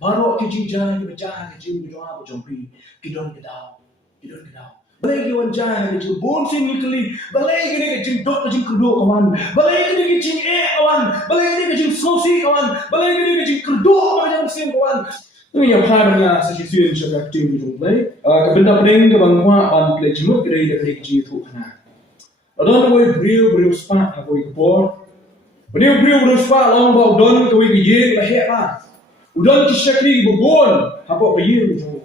Baru ke jingjang ke jahan ke jing doa ke jompi kidon kedau. Balai ke wan jahan ke jing bon sin nikli. Balai ke jing dok ke jing kedok kawan. Balai ke jing kawan. Balai ke jing sosi kawan. Balai ke jing kedok macam sin kawan. Ini yang harusnya sesuatu yang aktif di jomplay. Kebentar pering ke bangwa ban play jemut kedai dari jing itu kena. Adon koi brio spa koi kepor. Brio spa long bau don koi ye lahir ah. Udon kishakli bubon, apa kaya itu?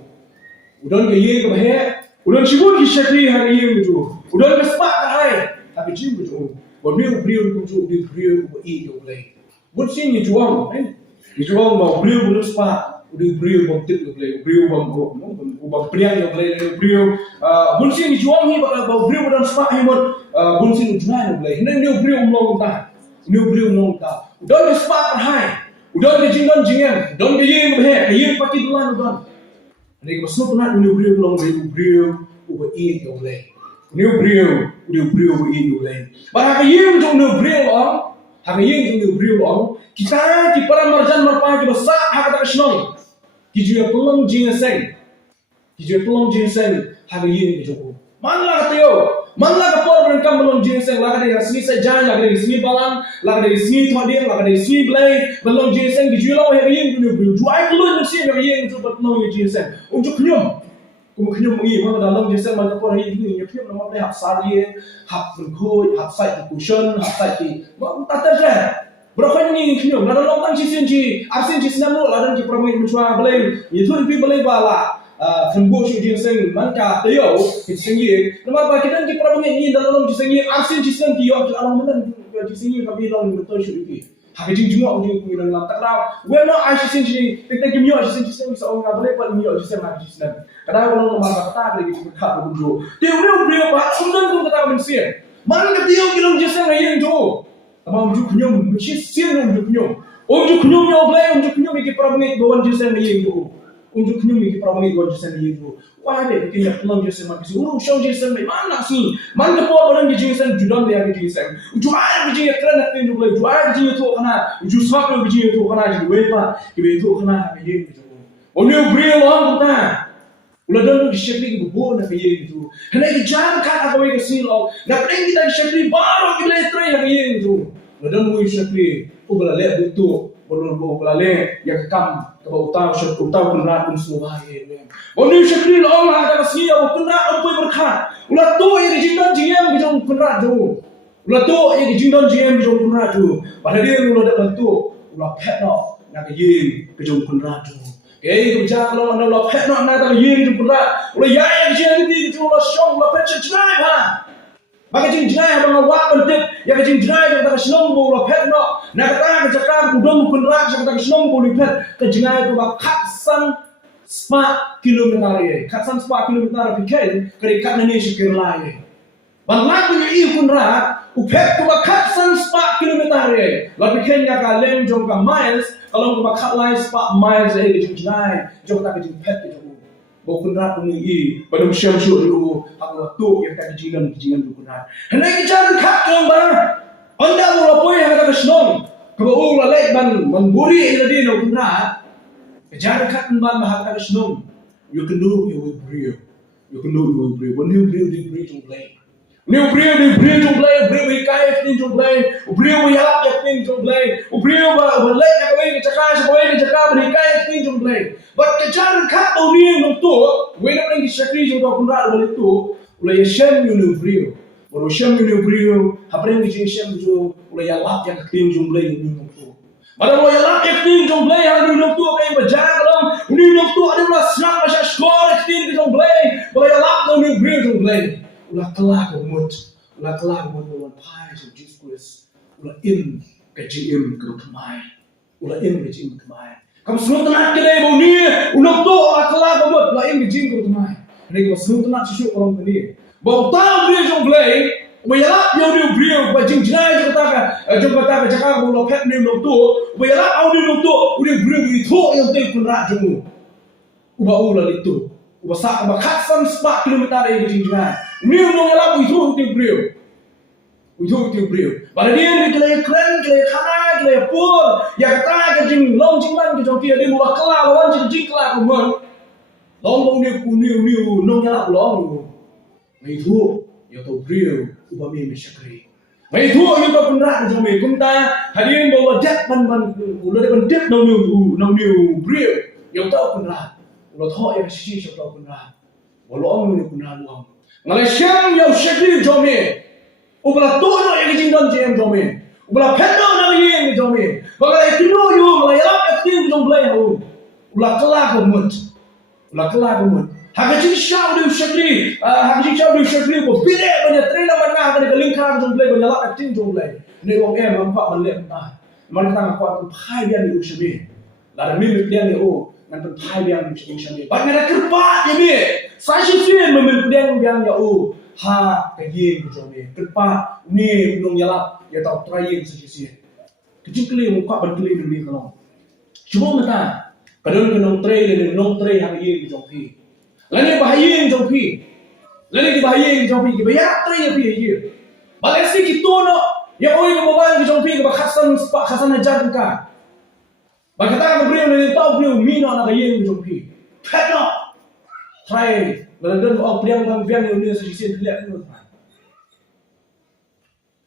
Udon kaya ke bahaya, udon cibun kishakli hari ini itu. Udon kespak kahai, tapi cibun itu. Beriu itu beriu itu boleh. Buat sini juang, juang bau beriu spak, beriu bau tit boleh, beriu bau priang boleh, beriu. Buat sini juang ni bau beriu dan spak ni buat sini juang boleh. Ini beriu melong tak, Udon kespak kahai. Udon ke jingdan jingan, udon ke ye pakai dulan udon. Ini pasal pernah brio long brio uba ye boleh. Brio uba ye boleh. Bahkan ye jong brio long, kita di para marjan marpa kita sak hak tak senang. Kijua pelong jingan sen, hak ye jong. Manlah katio. Manlah kapor berengkam belum ginseng, laga dari sini saja, laga dari sini balang, laga dari sini thodian, laga dari sini blade, belum ginseng dijual oleh yang punya jual keluar mesti yang cuba belum ginseng. Untuk kenyum ini mana dalam ginseng mana kapor ini nyupium nama dia hap sari, hap berkoi, hap site cushion, hap site, tak terjadi. Berapa ini kenyum? Lalu longkang ginseng arsen ginseng lo, lalu di permai mencuba blade, itu lebih blade bala. Funggu syu ginseng manka tayo ginseng ye nama ba kita di problem ni dalam ginseng ye arsin ginseng ki yo alam menan ginseng ye kami long betul syu iki ha jing jumwa ujung ku nang lam takraw we no ai ginseng ji kita ki myo ginseng bisa ong ngable pa myo ginseng ma ginseng kada ko no ma kata lagi ku kha bu jo te ure ba sundan ku kata ben sien man ka tiyo ki long ginseng ye jo ama ujung kunyum chi sien ujung kunyum yo ble ujung kunyum ki problem ni bawan ginseng ye jo untuk nyumi kita orang ini wajib sendiri itu. Wah deh, kita pulang jadi sendiri. Urus show jadi sendiri. Mana sih? Mana keluar orang jadi sendiri. Jualan dia jadi sendiri. Jual jadi keren nak tunjuk lagi. Jual jadi itu kena. Jual saham jadi itu kena. Jadi apa? Kita itu kena. Kita itu. Orang beri orang kita. Ulah dah disyakli kita buat nak itu. Hendak jangan kata kau ini kesilo. Nak kita disyakli baru kita try nak itu. Ulah dah disyakli. Kau belalek betul. Belalek yang kam. Kalau utau kenrat pun semua hari ni. Orang syakri long ada kasih aku kenrat apa berkat. Ulah tu yang jingdan jingam bijong kenrat tu. Ulah tu yang jingdan jingam bijong kenrat tu. Pada dia ulah dah bantu. Ulah pet no nak yin bijong kenrat tu. Kaya itu jangan kalau anda ulah pet no nak yin bijong kenrat. Ulah yang jingam ni tu ulah syong ulah pet cecai ha. Maka jing jenai abang awak penting, yang jing jenai yang tak senang bolu pet no, nak kata kecakap udang kunrak yang tak senang bolu pet, kejenai tu bak katsan spa kilometer ye, katsan spa kilometer fikir kerikat ni sekir lain. Banyak punya iu kunrak, upet tu bak katsan spa kilometer ye, lalu fikirnya kalem jom ka miles, kalau tu bak kat lain spa miles ye jing jenai, jom tak jing pet je. Bau kunrat ni i, pada musim syur dulu, aku waktu yang tak dijingan tu kunrat. Hendak kita kat gambar, anda mula pun yang kata kesenong, kebau lalek ban buri yang dia nak kunrat, kejar kat ban mahal kata kesenong, you can do you will brio, when you brio di brio to play. New brio to play, brio kaya thing to play, brio yalap thing to play, brio lek kat away cakap ni kaya thing to play. But kejar kat ni nung tu, when orang kisakri jumpa kunrat balik tu, ulai shem you brio, baru shem you brio, haprem kijing shem tu, ulai yalap yang thing to play nung tu. Pada ulai yalap yang thing to play yang nung tu kaya berjalan kalau nung tu ada ulah snap macam score thing to play, ulai yalap nung brio to play. Ulah kelak umut lawan pies of Jesus, ulah im kejim kerumai, ulah im kejim kerumai. Kamu semua tenak kedai bau ni, ulah tu ulah kelak umut, ulah im kejim kerumai. Ini kamu semua tenak susu orang ni. Bau tahu dia jom play, bayalap yang dia bajing jenai jom kata cakap ulah pet ni ulah tu, bayalap audio ulah tu, udah brio itu yang tu kunrat jemu, ubah ulah itu. Ubah katsan 4 kilometer yang kejing jenai. Ni ulang yalap itu brio. Itu beliau. Pada dia kelai keren, kelai khana, kelai pur. Yang kata ke jing long jing man ke jong kia dia mula kelah lawan jing kelah kuman. Long bong dia niu nong nyala long. Itu yang tahu beliau ubami mesyakri. Itu yang tahu penrat jong me kunta hadirin bawa jet ban ulah dia jet nong niu beliau yang tahu penrat. Ulah tahu yang sisi yang tahu penrat. Walau niu penrat luang. Malaysia yang syakri jong me. Ubala todo yang jingdon jam jong me. Ubala pedo nang yang jong me. Bagai itu yo malah yang aktif jong belai ho. Ulah kelah kumut. Ulah kelah kumut. Hakaji syau dia syakri, hakaji syau dia syakri ko bide banyak trailer banyak ada ke lingkar jong belai banyak lak acting jong belai. Ni wong nampak balik entah. Mana kita ngakuat pai dia ni ushabe. Lara mimik dia ni ngan pai dia ni ushabe. Banyak ada kerpat ya be. Saya sih mimik dia ya ha kayeng jong me. Kerpat ni nong yalap ya tau trayeng sih. Kecil kali muka berkeli ni kalau. Cuba mata. Kadang nong tray ni nong tray hakaye jong pi. Lani bahaya jong pi. Lani bahaya jong pi. Bahaya tray pi ye. Balesi kita no ya oi ke bawang jong pi ke khasan ajar ka. Bagata ke beliau ni tahu beliau mina nak ye jong pi. Pedo. Try lalu beliau bang biang ni sisi lihat ni.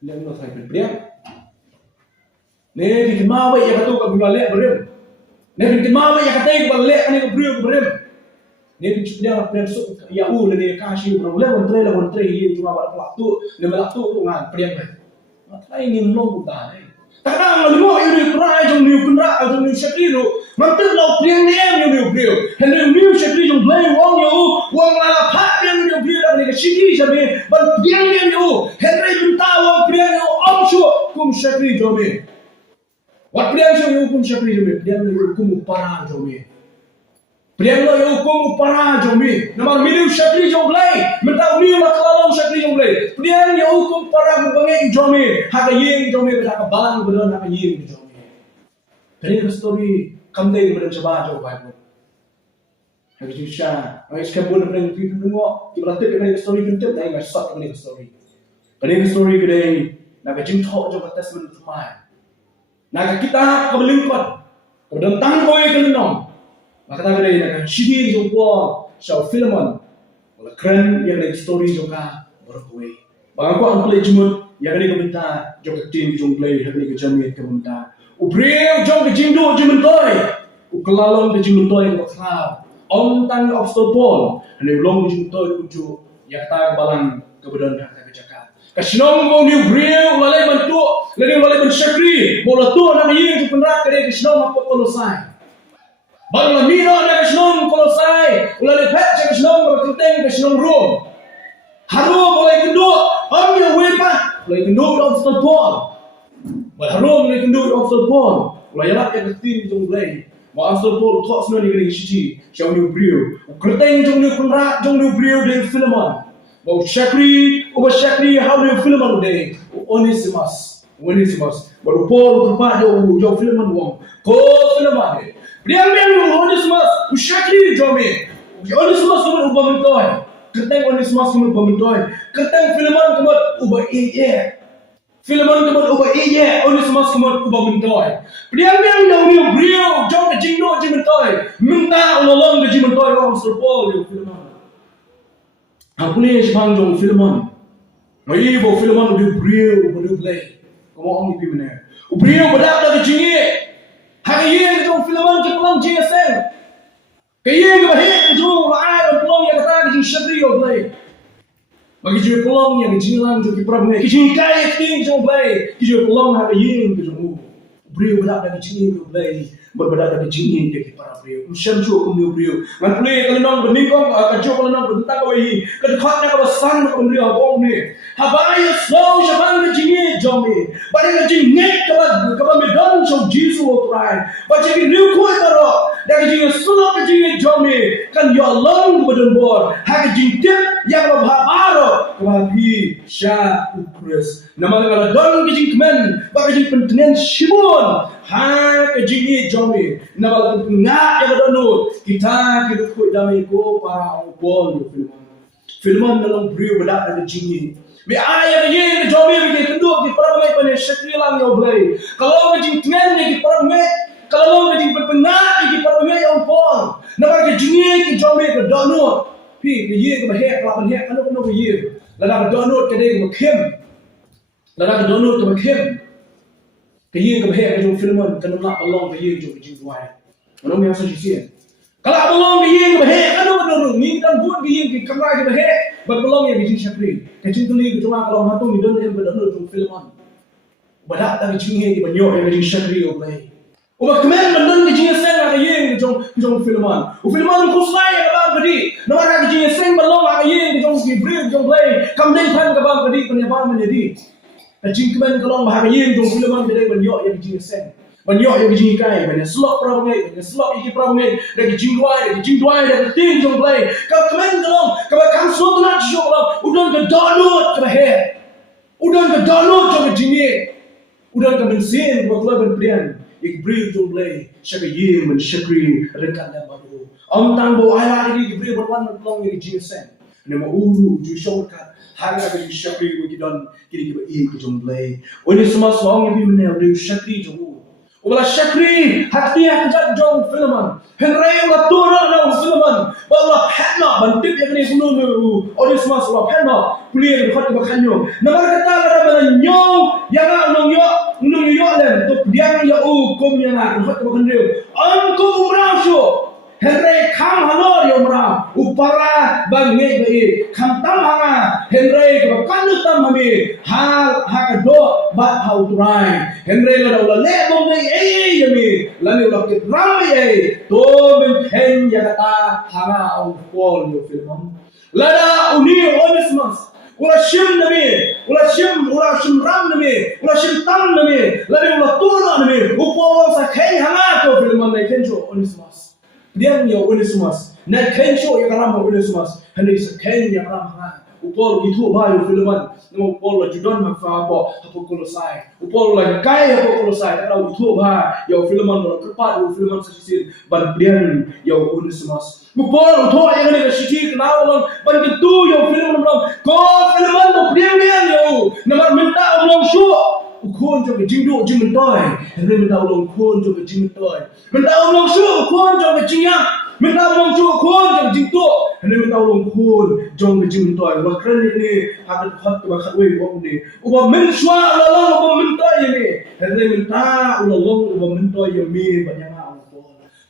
Lihat ni try beliau. Ni di mawe ya katu ka bulale beliau. Ni di mawe ya katai balik ni ke beliau. Ni dia prinsip ya ni kasih boleh kontre ye cuma buat waktu ni waktu tu ngan priang ni. Matai ni long buta ni. Takkan lalu mau ini try jong ni kunra jong ni syakri lu. Mantul lau priang ni ni beliau. Hendak ni syakri jong blai wong wong la phat priang ni beliau ni ke siki sabe ban priang ni hendak minta wong priang ni om shu kum syakri jong ni. Wat priang shu kum syakri jong ni priang ni kum para jong ni. Priang lo yang hukum para jombi, nama miliu syakri jomblai, mentau miliu nak lalang syakri jomblai. Priang yang hukum para bangai jombi, hak yeng jombi berhak balang beron hak yeng jombi. Kali ke story kamdai beron coba jawab pun. Hak jusha, hak skabun beron pipi nungo, kita latih kali ke story kentet, dah ingat sat kali ke story. Kali ke story kedai, nak jingduh jawab tesmen rumah. Nak kita kebelingkot, kebetulan boy kelenong. Maka tak ada yang sihir jompo, show filman, wala keren yang ada story joka berkuai. Bagaimana aku ambil jemut yang ada keminta joka tim jomplay yang ada kejamit keminta. Ubreu jom ke Jingduh Jingmyntoi, ukelalong ke Jingmyntoi ke Bakhraw. Om tang obstopol, ane ulong ke Jingmyntoi kuncu yang tak balang kebedan dah kejakat. Kasinong kau ni ubreu lalai bantu, lalai bensyakri, bola tu nak yang jupenrak kade kasinong apa kolosai. Bangla mina na kasinong kolosai, ulali pet kasinong berkenteng kasinong room. Harum mulai kenduk, ambil wepa, mulai kenduk di obstopol. Mulai harum mulai kenduk di obstopol. Mulai yalat yang ketin jong mulai. Mau obstopol tok semua ni kena isi, siapa ni beriu. Kenteng jong ni penrat jong ni beriu dari filman. Mau syakri, ubah syakri how ni filman dari Onesimus. Baru pol tempat jong filman wong. Ko filman ni. Priang Onesimus, usyakri jombe. Onesimus kemudian ubah mentoi. Keteng Onesimus kemudian ubah mentoi. Keteng filman kemudian ubah Filman kemudian ubah Onesimus kemudian ubah mentoi. Priang yang beliau jom ke Jingduh Jingmyntoi. Minta ulang ke Jingmyntoi orang serpol yang filman. Aku ni sebang jom filman. Mai bo filman dia beliau play. Kamu orang ni mana? Beliau berdak ke Jingduh. Hakaye jong filman ke pelang JSN. Kaye ke bahit jong ai pelang yang kata jong syakri yo play. Bagi jong pelang yang jinlang jong kiprab me. Kijing kai ting jong play. Kijong pelang hakaye ke jong. Beliau berdak ke Jingduh play. Berbadak ke Jingduh ke para beliau. Syam jo kum beliau. Ngan play kalau nong beningkong kajo kalau nong bentang kawai. Kedekhat nak basan ke beliau abong ni. Habai slow syabang ke Jingduh jong ni. Bari ke Jingduh ke medan jong Jesu okrai. Baca ke new kuat taro. Dak Jingduh sulap ke Jingduh jong ni. Kan ya long badan bor. Hak Jingduh yang babaro. Kebabi sya ukres. Nama kalau don ke Jingmen. Bak Jingduh pentenen shibun. Hak Jingduh jong ni. Nama ngak yang donut. Kita kuat damai ko para bol filman. Filman dalam beriu bedak dari Jingduh. Me ayah ke ye ke jomi ke kenduk ke perangai pada syakri lang yo blay. Kalau ke jing tenen ke perangai, kalau ke jing berpenat ke perangai yang pon. Nampak ke jingi ke jomi ke donut. Pi ke ye ke bahek lapan hek anu ke ye. Lada ke donut ke dia ke kem. Lada ke donut ke kem. Ke ye ke bahek ke jong filman ke nak along ke ye ke jong jingduai. Mana yang saya sih. Kalau belum dia ke bahek, kan orang ni dan buat dia ke kamera ke bahek, belum yang bijing syakri. Kecil tu ni cuma kalau hantu ni don yang berdono jom filman. Badak tak bijing yang banyak yang bijing syakri oleh. Ubah kemen bendon bijing sen ke yang jom filman. Filman kusai ke bang bedi. Nama bijing sen belum ke yang jom gibril jom play. Kamden pan ke bang bedi penyabar menjadi. Kecil kemen kalau bahag yang jom filman bedi banyak yang bijing sen. Banyak yang bijing kai, banyak slot perangai, banyak slot iki perangai, dari jingduai, dari tim jong play. Kau kemen kalau kam slot nak jong kalau, udah ke download ke bahaya, udah ke download jong ke jingi, udah ke bensin, bakal berperian, ik beri jong play, syakri ye mensyakri rekan dan baru. Tang bawa ayat ini beri berwan pelong yang jingi sen, nama ulu ju shortcut. Hari ada syakri bagi don kiri ke jong play. Oleh semua yang bimbingan ada syakri jong. Ulah syakri hati yang kejat jong filman. Henry ulah turun jong filman. Ulah henna bantip yang ni sunu nu. Oleh semua ulah henna. Kuliah dekat bakanyo. Nama kata ada mana nyong yang nong yo lem. Tu dia yang kum yang dekat bakanyo. Angku umrah syo. Henry kam halor yo umrah. Upara bangai bai. Kam tam hanga. Henry ke bakanyo tam hami. Hal hakado bat how to ride. Henry la ulah le bom ni yami. Lani ulah ke ramai to men hen ya kata hanga au pol yo film. Lada uni honestness. Ulah shim nami, ulah shim ram nami, ulah shim tam nami. Lani ulah tuna nami. Upol sa kai hanga to film nai kenjo honestness. Dia ni honestness. Nai kenjo ya karam honestness. Henry sa kai ya karam hanga. Upol itu bayu filman. Nama upol la judon makfa hapo kolosai. Upol la kai hapo kolosai. Kalau itu bah ya filman la kepat ya filman sesisil. Ban brian ya honestness. Upol itu yang ni kesiti kenal orang. Ban itu ya filman orang. Kau filman tu brian ya. Nama minta orang show. Ukon jo ke Jingmyntoi. Henry minta orang ukon jo ke Jingmyntoi. Minta orang show ukon jo ke Jingyak. Minta orang show ukon jo ke Jingduh. Henry minta orang ukon jo ke Jingmyntoi. Bahkan ini hakat bahkan wei orang ni. Ubah menshwa ulang ubah Jingmyntoi ni. Henry minta ulang ubah Jingmyntoi ni banyak orang.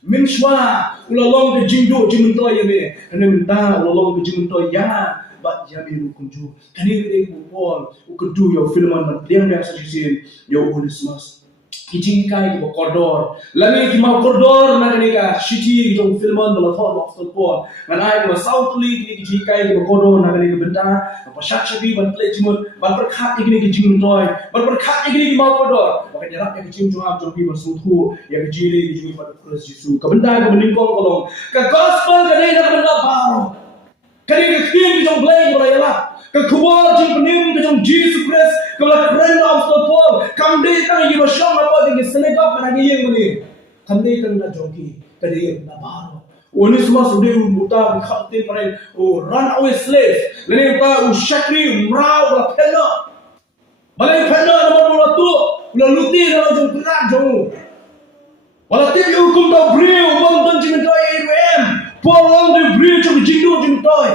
Menshwa ulang ke Jingmyntoi ni. Henry minta ulang ke Jingmyntoi ya. Bat jami rukunju. Kani kita upol ukudu yo filman bat dia yang sasisin yo honestness. Kijing kai ki koridor. Lami ki mau koridor na kani ka shiti yo filman bala thor box pol. Manai ko southly ki kijing kai ki koridor na kani benta. Pashat shabi ban play jimut ban perkhat ki Jingmyntoi. Ban perkhat ki mau koridor. Maka jarak ki jing jong ab jong ki bersutu ya ki jili ki jing pada Kristus Yesus. Ka benda ko meningkong kolong. Ka gospel kani na benda baru. Kali kekian kita belai berayala, kekuat jin penim kita Jesus Christ, kalau keren abstol Paul, kamdei tang yang bersyam apa dengan senegap mana yang ini, kamdei tang nak joki, kali yang nak baru. Oni semua sudah muda berkhatin pada runaway slave, lain apa syakri merau berpena, balai pena nama bola tu, laluti dalam jom perak jom, walau tiap hukum tak beri, bang Jingmyntoi AUM. Paul orang tu beri cuma Jingmyntoi.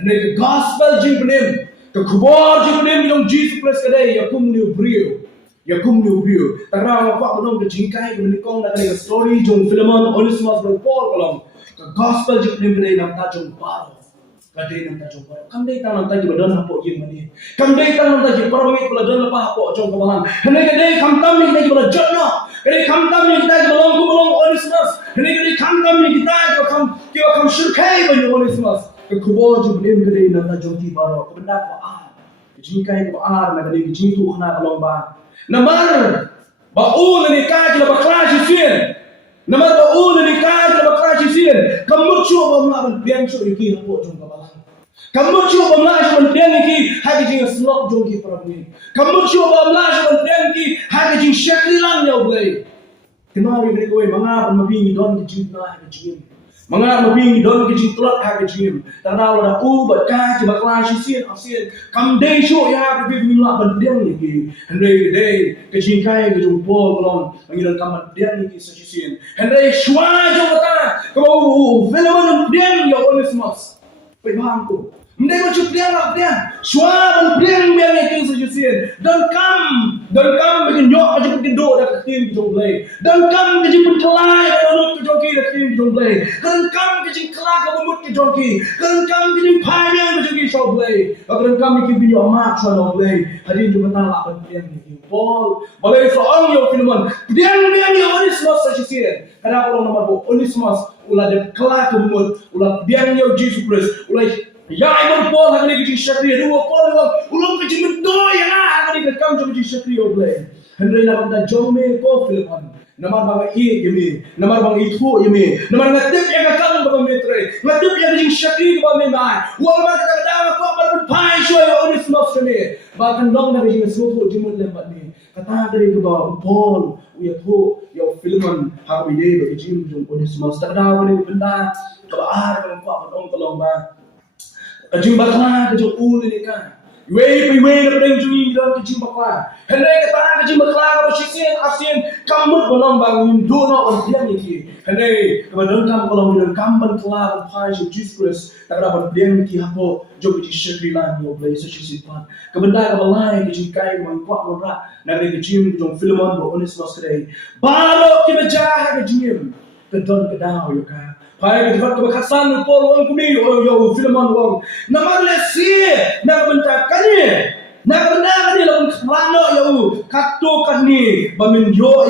Hendak ke gospel Jingmyntoi, ke kubar Jingmyntoi yang Jesus Christ kedai, ya kum ni beri, ya kum ni beri. Terang apa benar ke jingkai ke menikong nak ke story jom filman Onesimus ber Paul kalau ke gospel Jingmyntoi kedai nam tajung baru, kedai nam tajung baru. Kamdei tang nam tajung badan apa yang mana? Kamdei tang nam tajung perwit kalau dan apa jom kemalan. Hendak kedai kamtam ni kita kalau jana, kedai kamtam ni kita kalau belong Onesimus. Hendak kamtam ni kita kalau syurkai banyak Onesimus. Kekubar Jingmyntoi kedai nak jomti baru. Kebenda kuat. Jingkai kuat nak kedai Jingduh kena kalong ba. Namar baul ni kaj la Bakhraw sien. Namar baul ni kaj la Bakhraw sien. Kamu cuba melawan biang so iki hapo jom kabalan. Kamu cuba melawan biang iki hagi jing slok jom ki perabni. Kamu cuba melawan biang iki hagi jing syakrilan ya boleh. Kenal yang kau mangap mabing don ke jing na ke jing. Mangap mabing don ke jing telot ha ke jing. Tanau dah bat ka ke Bakhraw sien asien. Kam day show ya ke bi la ban diang ni ke. Henry day ke jing kai ke jong pol kolon angin kam diang ni ke sien. Henry shwa jong ta. Kau fenomen diang ya uselessness. Pai bang ko. Mendai macam priang lah priang. Suara priang biar ni kau sujudin. Don't come bikin nyok macam bikin do dah ketim kita play. Don't come bikin penkelai kalau kita joki dah ketim kita play. Don't come bikin kelak kalau mut kita joki. Don't come bikin payah macam kita play. Don't come bikin video amat soal play. Hari itu kita nak priang ni. Paul, balai soal yo filman. Priang biar ni orang semua sujudin. Kerana kalau nama bo orang semua ulah dia kelak kalau mut ulah biar yo Jesus Christ ulah ya ibu Paul hari ini kecil syakri, dua Paul ulang kecil Jingmyntoi ya hari ini kamu coba kecil syakri oleh. Henry nak kita jomel ko filman, nama bang I yemi, nama bang itu yemi, nama ngatip yang kamu bang metre, ngatip yang kecil syakri bang memai, uang bang kita dah ko berpai show orang semua kami, bahkan dong nak kecil suatu Jingmyntoi lembat ni, kata dari ke bawah Paul, uya tu ya filman hari ini kecil Jingmyntoi semua, tak ada orang benda, kebar kalau kau dong tolong bang. Kajing Bakhraw kajing ul ni kan. Wei nak berdeng jungi dalam kajing Bakhraw. Hendak kata kajing Bakhraw kalau sisien asien kamut bolong bangun dono berdiam ni. Hendak kemudian kamu kalau kemudian kampan kelar pai Jesus tak ada berdiam ni hapo jog kajing syakri lah ni oblay sesisi pan. Kemudian kamu lain kajing kai mangkuak murah nak kajing jong filman bo uselessness kedai. Baru kita jah kajing kedon kedau yo kan. Pai kita kebakasan Paul orang kumi yo filman wong. Nama lesi nak bentak kani. Nak bentak kani lawan kerana yo kato kani bamin yo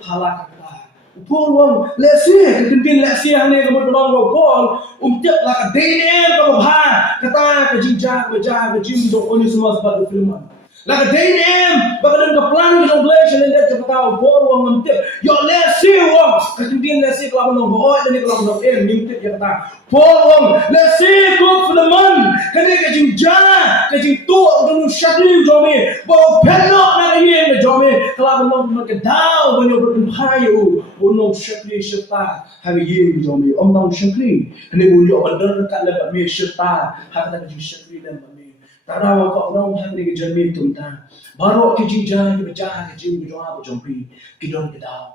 halak kata. Paul wong lesi kentin lesi hane kamu tolong Paul umtep lah ka DM kamu ha kata ke jinjak bejah ke jim do oni semua sebab filman. Lah DM bagadan ke plan ke obligation dan dia kata Paul wong umtep yo lesi wong kentin lesi kalau nong boy dan kalau nong umtep dia kata Paul wong lesi ko filman kani ke jinjak ke jing tu dulu syakri jome bo penno na yen ke jome kalau nong ke dau banyo berpayu nong syakri syata hari yen jome om nong syakri ni bunyo bandar kat lebat me syata hak tak ke syakri dan me tarawa ko orang hang ni jermin tumta baro ke jinjang ke bejah ke jim doa bo jompi kidon kedau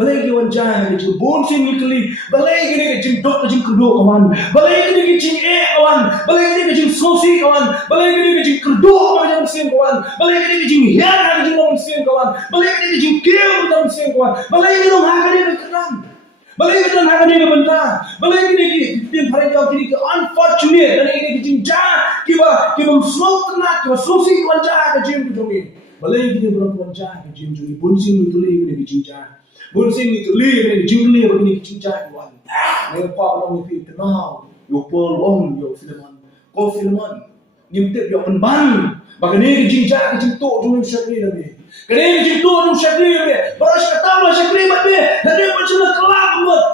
balai ke wan jang ke jim bon sing nikli balai ke jim dok ke jim kedo kawan balai ke jim kawan balai ke jim sosi kawan balai ke jim kedo macam sim kawan balai ke jim hian ke jim sim kawan balai ke jim keu macam sim kawan balai ke dong hang ke kedam balai kita nak ni bentar, balai kita tim perjalanan kita unfortunate dan ini kita jah, kita smoke nak, kita sosi wanjah ke jim tu ni, balai kita berapa wanjah ke jim tu ni, bunsing itu leh kita jah, bunsing itu leh kita jingli begini kita jah wan, ni apa orang itu kenal, yo Paul yo filman, ko filman, nyimtip yo penban, bagai ni kita jah kita tu jumlah syakri lagi. Kerana kita tu syakri ni, beras kata lah syakri ni, hendak macam kelak buat.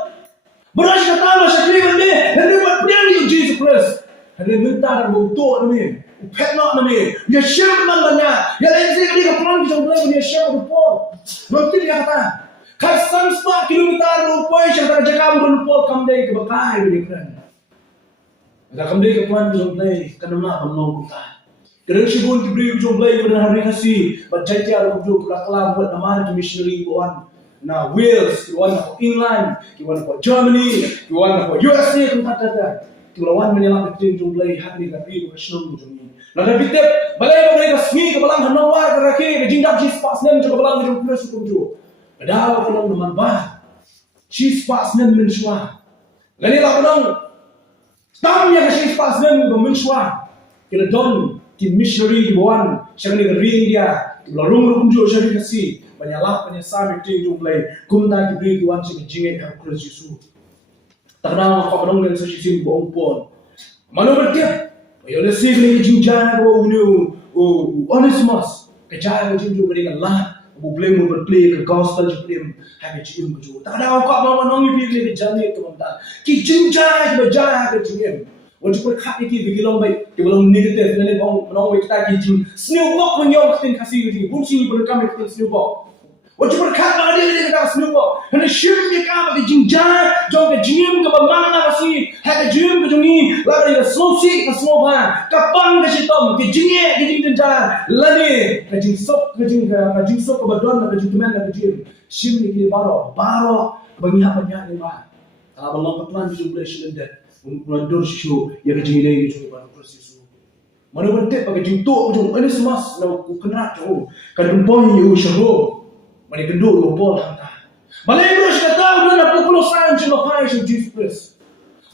Beras kata lah syakri ni, hendak buat priang Jesus Christ. Hendak minta dan butuh ni, upet nak ni, dia syam mananya, dia lain sekali kepulang kita boleh dia syam berpol. Nanti dia kata, kasan 4 kilometer berpol, syakar jaga berpol kamdai ke Bakhraw ni kan. Ada kamdai kepulang kita boleh, kenapa menolong kita. Kerana sibuk diberi jumlah pada hari kasih, berjanji ada tujuh kelak buat nama missionary kawan. Nah Wales, kawan apa England, kawan apa Germany, kawan apa USA kata. Kawan menyelam kecil jumlah hari kami berkesenang jumlah. Nah tapi tiap balai kasih kebalang hanawar keraki, Jingduh cheese pasnen juga kebalang jumlah suku jumlah. Padahal kalau nama bah, cheese pasnen mensuah. Lain lah kalau tam yang cheese pasnen mensuah, kena don. Tim missionary di bawah, siapa ni ring dia, lalu rumju siapa kasih, banyak penyesal itu jumlah, kumta diberi tuan siapa jinget yang kurus Yesus. Tak ada apa orang yang sesuatu bohong pun. Mana bertiap, ayah lesih ni jinjana bawa unu, uselessness, kejaya jinju berikan lah, boleh berplay ke gospel jepim, habis jim berjuang. Tak ada apa orang yang pilih jangan teman-teman, kijinjana berjaya kejim. Walaupun kat ini begitu baik, kita belum negatif, nanti orang kita kijing snowball menyong kita kasih kijing, bunyi berkam kita snowball. 我就不看那个那个那个什么，那个什么干嘛的紧张，就个紧个把忙那个事，还个紧个中意，那个那个手机个什么吧，个帮个是动，个紧耶个紧紧张，那里个紧手个紧手个把端那个紧面那个紧，什么个baru banyak ni bah, kalau kau plan jumlah silinder, undur siu, ya kejil lagi jumlah baru proses. Mana bentuk pakai jingduh jom, ini semua nak kena jom, kan boy you show. Mari kenduk lo bol hantar. Balai bro sudah tahu dah pukul sain cuma pai so Jesus.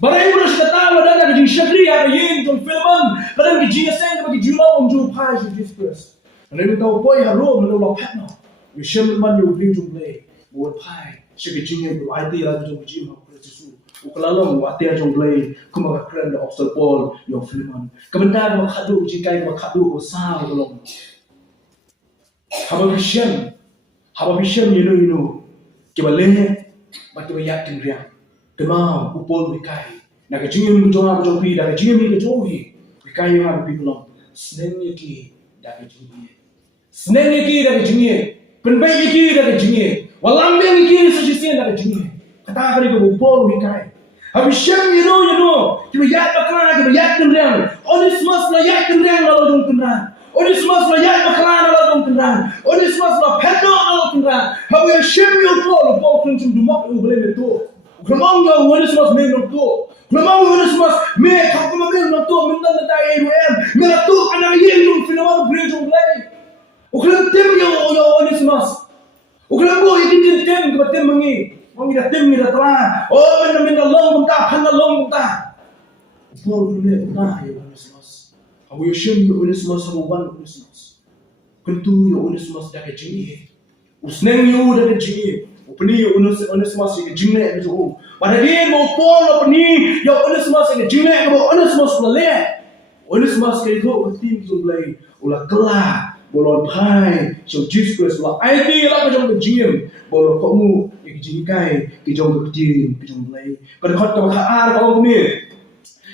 Balai bro sudah tahu dah nak jing syakri ada yin jom filman, kadang jing sen bagi julong jom pai so Jesus. Balai tahu boy harum lo patno. You shame man you bring jom play. Buat pai, syakri jing you ID lah jom jim aku Jesus. Ukalalong atia jom play, kumaga keren the obstacle ball your filman. Kebentar makadu jingkai makadu usah ulong. Haba vision. Haba vision you know. Coba leh, batu yakin riang. Kemau upol wikai. Naga jingin kujong pi, naga jingin kujohi. Wikai yang ada pilong. Seneng yaki daga jingin. Seneng yaki daga jingin. Penbaik yaki daga jingin. Walambing yaki sejisian daga jingin. Kata kali ko upol wikai. Haba vision you know. Coba yak bakra, coba yakin riang. Onismas na yakin riang lalu jong kenal. Onismas na yak bakra lalu jong kenal. Onismas na pedo lalu kenal. Haba ya shem you upol kuncum dumak boleh betul. Kemang yang Onismas main untuk. Kemang Onismas main kau main untuk. Minta minta AUM. Minta tu anak yang jom film beri jom play. Ukram tim yang Onismas. Ukram boy ini tim kepada tim mengi. Mengi dah tim ni dah telah. Oh minta long minta panah long minta. Upol boleh minta ya Onismas. Aku ya shem Onismas sama wan Onismas. Kentu ya Onismas dah kejini. Usneng you dah kejini. Upni Onismas yang jinglet itu. Pada dia mau Paul upni yang Onismas yang jinglet itu Onismas boleh. Onismas ke itu tim tu boleh. Ulah kelah bolon pai. So Jesus ulah ID lah kejong kejim. Bolon kamu yang jingkai kejong kejim kejong boleh. Kalau kau kahar kau ni.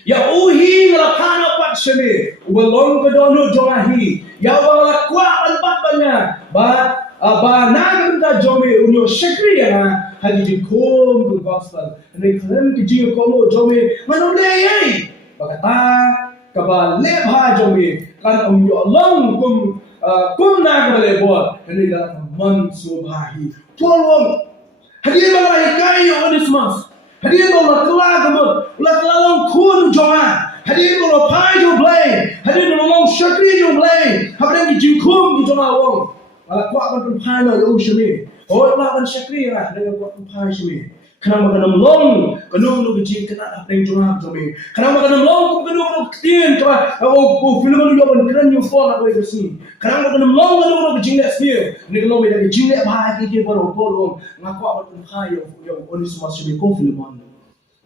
Ya uhi ngelapan apa sini. Ubalong kedono jongahi. Ya ubalah kuat empat banyak. Ba naga jome unyo syakri ya hagi dikom ke gospel ne klan ke ji komo jome manole ye bagata kaba lebha jome kan unyo long kum naga le bol ne ga man subhahi tolong hadi ba kai Onismas hadi ba matla gamot la long kun joma hadi ba pai jo play hadi ba long syakri jo play habang ji kum ki joma wong Alat kuat kan pai na yo shimi. Oh lah kan syakri lah dengan kuat pai shimi. Kenapa kena melong? Kena lu kecil kena dah peng jurang shimi. Kenapa kena melong? Kena lu kecil kena film lu yo ban keren yo fall aku itu sini. Kenapa kena melong? Kena lu kecil nak sini. Ni kalau mereka kecil nak bahaya kita baru ngaku apa pun pai yo Onismas shimi ko film mana.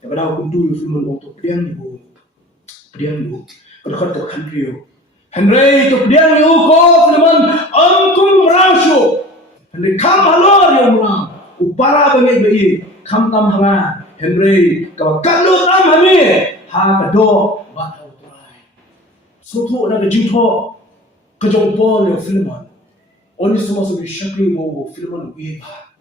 Ya pada aku tu yo film untuk piang ibu. Kalau kata country yo. Henry tu piang yo ko film angkum merasuk. Henry kam halor yang merang. Upara bangai bayi. Kam tam hara. Henry kau kanut am hami. Ha kado batau tuai. Soto nak jingduh. Kejong bol yang filman. Onismas bi syakri bo filman ubi ba.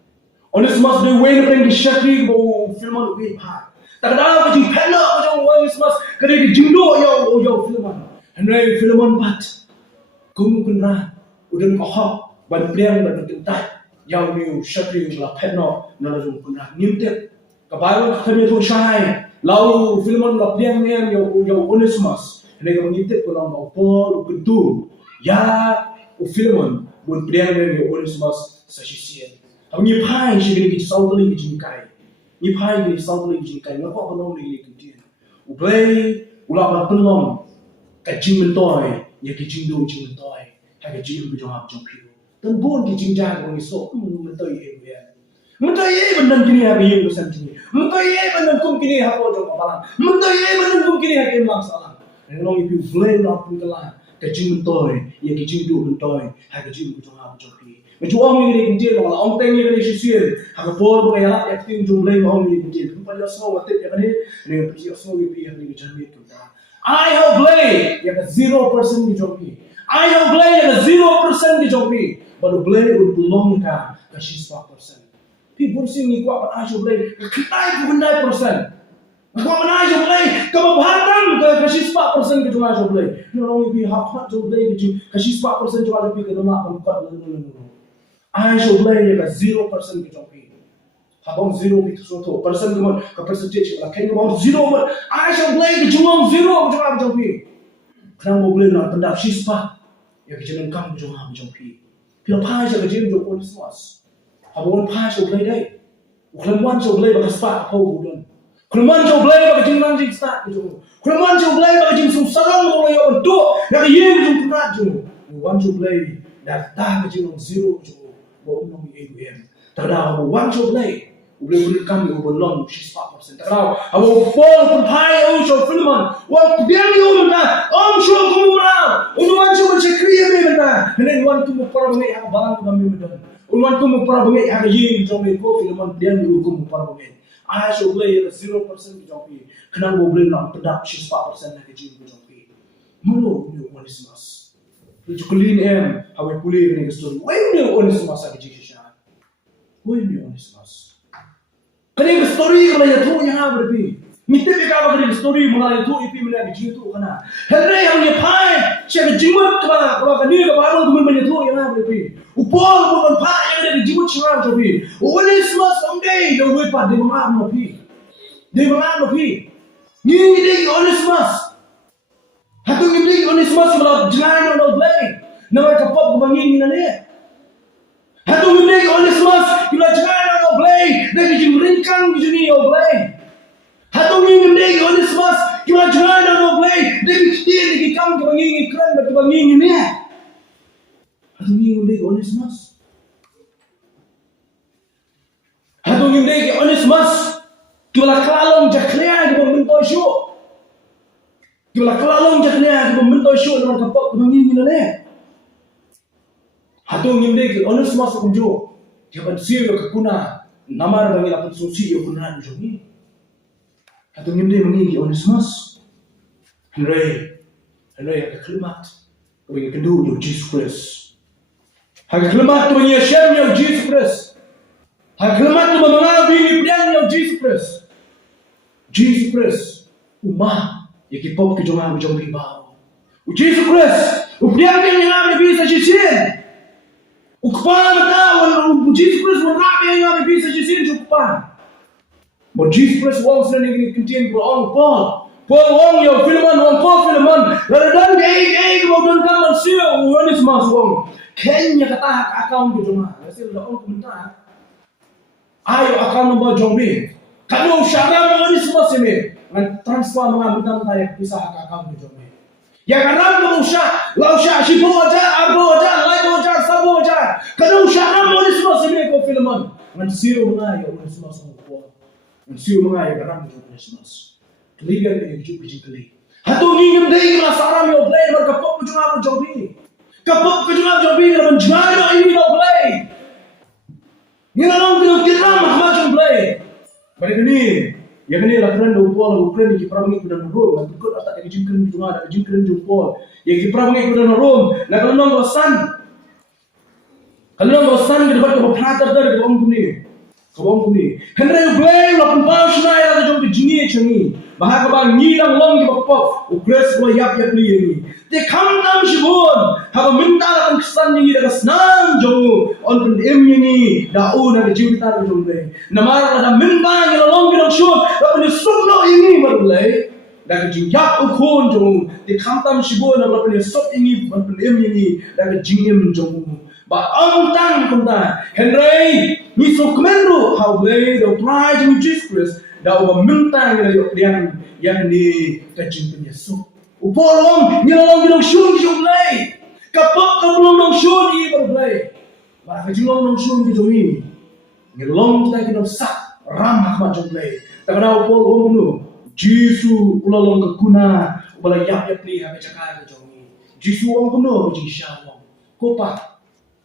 Onismas bi wain peng syakri bo filman ubi ba. Tak ada kejing pelak kejong Onismas kena jingduh yo filman. Henry filman bat. Kum kunra. Udan kohok ban pliang ban kentai yang new syakri la petno na jong kunra nimte kabayo kami tu syai lau filmon la pliang nem yo Onismas ne ko nimte ko la pol kuntu ya filmon bun pliang nem yo Onismas sa sisien ni pai shi ni saudli jingkai ni pai ni saudli jingkai ngapa ko no ni kuntin u play ula ban pelom ka Jingmyntoi ya ki Jingmyntoi hai jing bu jong jong piu dan bon ki jingjang ko ni so mentoi e ya mentoi e bandan kini ha bi ko san kini mentoi e bandan kum kini ha ko jong balang mentoi e bandan kum kini ha ke mak salam no ni piu flame na pun kala ka Jingmyntoi ye ki Jingmyntoi ha ka jing bu jong jong pi me juang ni ni kinje no la ong teng ni ni sisien ha ka pol ba ya acting jong lei ma ong ni kinje ku pa ya so wa te ya ni ni pi so wi pi ha ni jamit ku ta I have play ya ka 0% ni jong pi Ayo blay na 0% ki jopi. Baru blay un belong ka kasi 1%. Pi bursi ni kwa pat ayo blay kitai ku 9%. Kwa mana ayo blay ka mabhatam kasi 1% ki ayo blay. No only pi half jo blay ki kasi 1% jo ayo pi ka na pa pat no. Ayo blay ka 0% ki jopi. Habang 0 itu suatu persen kemudian ke percentage lah kayak ngomong 0 mat I shall play ke cuma 0 macam apa jauhi kerana mau boleh nak pendap sispa ya kejenan kamu cuma apa jauhi bila pai saya kejenan jauh pun semas habang pai saya play deh kelembuan saya play bagai spa kau bukan kelembuan saya play bagai jenan jing start gitu kelembuan saya play bagai jing susah mau boleh untuk nak yang jauh berat jauh kelembuan saya play dah dah kejenan 0 jauh mau nong AUM terdapat one saya play boleh kami belum sispa persen. Kalau awak fall berpai awak show filman, awak dia ni mana? Show kamu mana? Unuan show bercakap ni mana? Hendak unuan tu mupara bangai aku balang kami mana? Unuan tu mupara bangai aku ye jom eko filman dia ni aku mupara bangai. I show play 0% jopi. Kenapa boleh nak pedap sispa persen nak jin jopi? Mulu ni onismas. Tujukulin awak pulih ni story. Why ni onismas aku jin sisya? Why ni onismas? Kali story kalau yang tu yang apa berpi? Mesti mereka kali story mengenai tu ipi mengenai jin tu kena. Henry yang dia pai, siapa jimat kena kalau kali ke baru tu mengenai tu yang apa berpi? Upol bukan pai yang ada jimat siapa berpi? Onismas someday dia buat pada mana berpi? Dia mana berpi? Ni dia onismas. Hatu ni dia onismas kalau jangan orang belai. Nama kapok kebangi ni nane. Hatu ni dia onismas kalau jangan play, dari Jingmyntoi di sini yo play. Hatong ingin dek uselessness, kita jangan yo play, dari kita di kam kita ingin keren, kita ingin ni. Hatong ingin dek uselessness. Hatong ingin dek uselessness, kita kelalong jaklia di Jingmyntoi show. Kita kelalong jaklia di Jingmyntoi show dengan kapok kita ingin ni. Hatong ingin dek uselessness kunjo, kita siapa kekuna. Namar bagi lapun suci yo kunan jogi. Atau ngimde mengi onismas. Henry yang kekelimat. Bagi kedu yo Jesus Christ. Hak kekelimat bagi Shem yo Jesus Christ. Hak kekelimat tu mengabi ni pian yo Jesus Christ. Jesus Christ umah ya kipop ke jonga jogi ba. Jesus Christ upian ni ngam ni bisa sisin. Ukpan tahu Jesus Christ merapi yang bisa jadi ukpan. But Jesus Christ wants to continue to Paul wong yang filman wong Paul filman. Lalu dan mau dan kamu siapa wanis masuk. Kenya kata akaun gitu mah. Hasil dah orang komentar. Ayo akaun nombor jombi. Kalau syarab wanis masih ni. Transfer mengambil tayar bisa akaun gitu jombi. Ya karena lausha shibu aja, arbo aja, laibo aja, sabo aja. Kalau syarab wanis masih ni kau filman. Siu mengayo wanis masuk Paul. Siu mengayo karena wanis masuk. Keligan ini juga jikeli. Hatu ngingem dei kelas saram yo play berkapok kejungan aku jobi. Kapok kejungan jobi dan menjana ini yo play. Ngilang bilang kita macam play. Mereka ni, yang ni lakukan dua pol, Ukraina di perang ini sudah normal. Nanti kau tak ada jingkren kejungan, ada jingkren jumpol. Yang di perang ini sudah normal. Nah kalau nong bosan, kita dapat keberatan dari kaum kuni. Henry play lakukan paus naik atau jom kejingi cengi. Bahkan bang ngilang long di bawah ukres gua yap beli ini. Dia kamdam shibun, haba minta lakukan kesan ini dengan senang jauh. On pun ini daun ada cinta jauh leh. Namara ada minta yang long bilang shun, lakukan sukno ini berlay. Dan jingjak ukun jauh. Dia kamdam shibun, lakukan suk ini, on pun ini, dan jingim jauh. Ba tang kunta Henry ni sukmenru how they the pride in Jesus Christ da uba minta yang ni kacing punya so upolong ni long bilang shun ki jomlay kapok kapulong long shun i berblay ba kacing long shun ki jomi ni long kita ki sak ram hak jomlay takana upolong nu Jisu ulalong ke kuna ubala yap ni ha cakap ke jomi Jisu ong kuno jing syawang kopa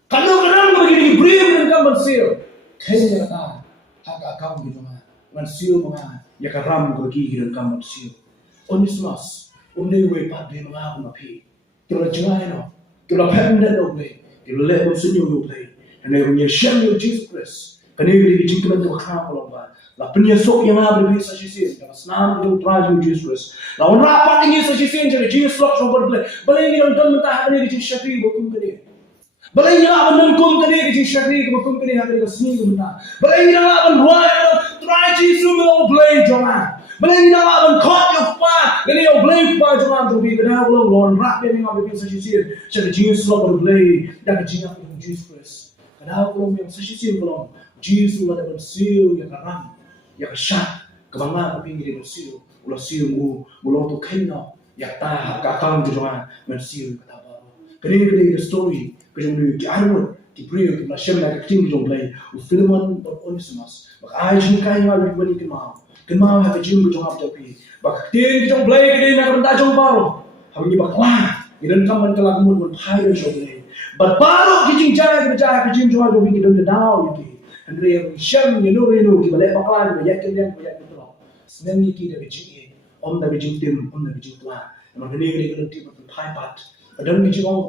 kalau kadang begini beri dengan bersih, kayaknya kata hak akam gitu mah, bersih mah, ya karam bagi dengan bersih. Onismas, umne we pat de mah aku napi, kita jangan no, Kita pattern that no play. Kita let us see you play. And then you share your Jesus Christ. Kani kita Jingmyntoi Bakhraw kalau ba. La penyesok yang ada di sisi sini. Kalau senam itu terajuk Jesus Christ. La orang rapat ini sisi sini jadi Jesus Lord sobat play. Balai ini orang mentah ini di syakri bukum kini. Balai ini orang menkum kini di syakri bukum kini hari ke sini mentah. Balai ini orang ruai try Jesus mau play jangan. Balai ini orang caught your fire. Ini orang play fire jangan tu bi. Kenapa orang rapat ini orang di sisi sini. Jadi Jesus Lord play dan Jingmyntoi Jesus Christ. Kenapa orang yang sisi sini kalau Jesus lah dapat seal yang karam, yang syak, kebanggaan pinggir dapat seal, ulah seal mulau tu kena, yang tak kakang tu jangan mensil kata baru. Kini the story, kerja ni kianut, kibrio, kita shem lagi kecil jom play, ufilman berunismas, maka ayah kai yang ada di kemau hati jim jom apa tapi, maka kecil jom play kini nak benda jom baru, hari ni baklah, kita kaman kelak mun pai jom play, baru kecil jaya kecil jom jom kita dah tahu gitu. Andre yang syam ni no kita balik Bakhraw ni banyak tu loh. Sebenarnya ni kita bijik om dah bijik tim, om dah bijik tuan. Memang ni kita tim tu thai pat. Padahal bijik om,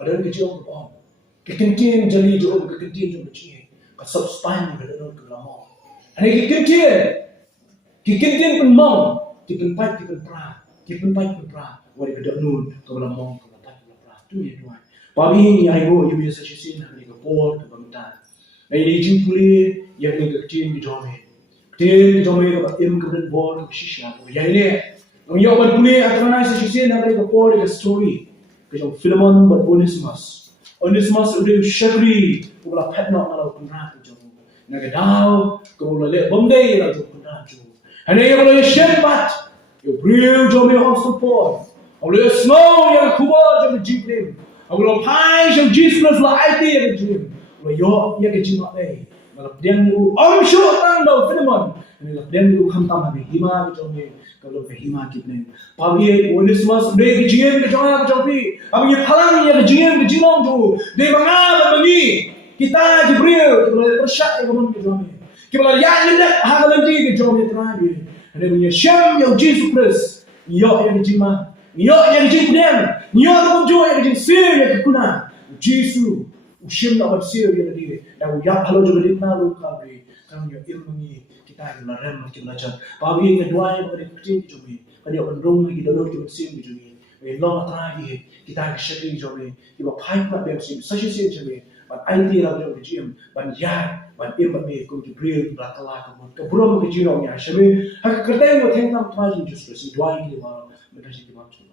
padahal bijik om. Kekentin jadi jo, kekentin jo bijik. Kasab spine kita no tu lama. Ani kekentin pun mau, kepen pra. Wari kita nun tu lama, tu pra. Tu ya tuan. Pabi ni ayo biasa sisi nak ni ke port ke bangtan. Ini jingpuli yang ni kecil di jomeh dapat kemudian bol shisha. Yang ini, yang buat puli atau mana sisi nak ada bol ada story. Kerja filman buat Onesimus udah syakri, kau petnak kalau kunrat tu jom. Nak kedau, kau boleh Bombay lah tu kunrat tu. Hanya yang boleh shepat, yang beriu jomeh hostel port. Kau boleh snow yang kuat jom jingplim. Kau boleh pai jom Jesus lah IT yang jingplim. Yo ya ke jimat eh malah dia ni syuk tang do filmon ni lah dia ni khamtam habe hima ke jome kalau ke hima kitne pabi Onesimus de ke jiem ke joma ke jopi abi phalang ya ke jiem ke jimong tu de banga bangi kita jibril tu persyak ke mon ke jome ke bala ya ni dak ha galanti ke jome trabi ane punya syam yo Jesus Christ yo ya ke jima yo ya ke jimden yo tu jo ya ke jim ya ke kuna Jesus ushim nak bersih dia tadi, dah uyak halau juga dia nalu kami, kami yang ilmu kita yang larang kita belajar. Pabi yang kedua yang ada kecil jombi, kami orang rong lagi dalam kita bersih jombi. Long terakhir kita kesyaki jombi, kita pakai nak bersih, sesi jombi. Ban IT lah jombi jim, ban yai, ban ilmu ni kau jibril belakang kamu, keburuan kecil orang yang syami, hak kerja yang kita hentam terakhir justru si dua yang kita baru, mereka jadi macam